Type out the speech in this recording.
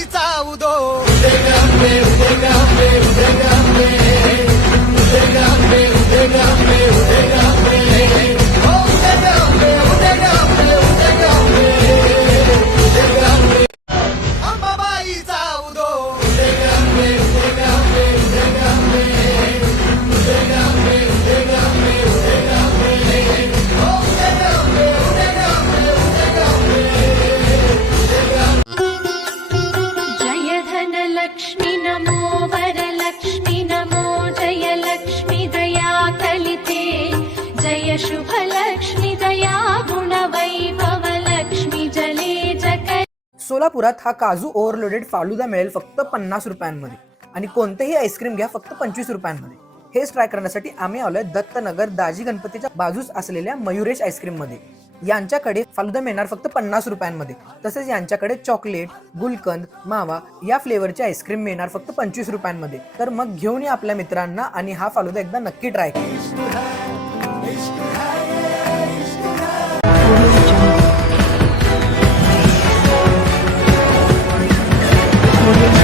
Itaudo. Déjame, déjame. सोलापुरात हा काजू ओव्हरलोडेड फालुदा मिळेल फक्त पन्नास रुपयांमध्ये. आणि कोणतेही आईस्क्रीम घ्या फक्त पंचवीस रुपयांमध्ये. हेच ट्राय करण्यासाठी आम्ही आलोय दत्तनगर दाजी गणपतीच्या बाजूस असलेल्या मयुरेश आईस्क्रीममध्ये यांच्याकडे फालुदा मिळणार फक्त पन्नास रुपयांमध्ये. तसेच यांच्याकडे चॉकलेट गुलकंद मावा या फ्लेवरची आईस्क्रीम मिळणार फक्त पंचवीस रुपयांमध्ये. तर मग घेऊन या आपल्या मित्रांना आणि हा फालुदा एकदा नक्की ट्राय करा. Audio Jungle.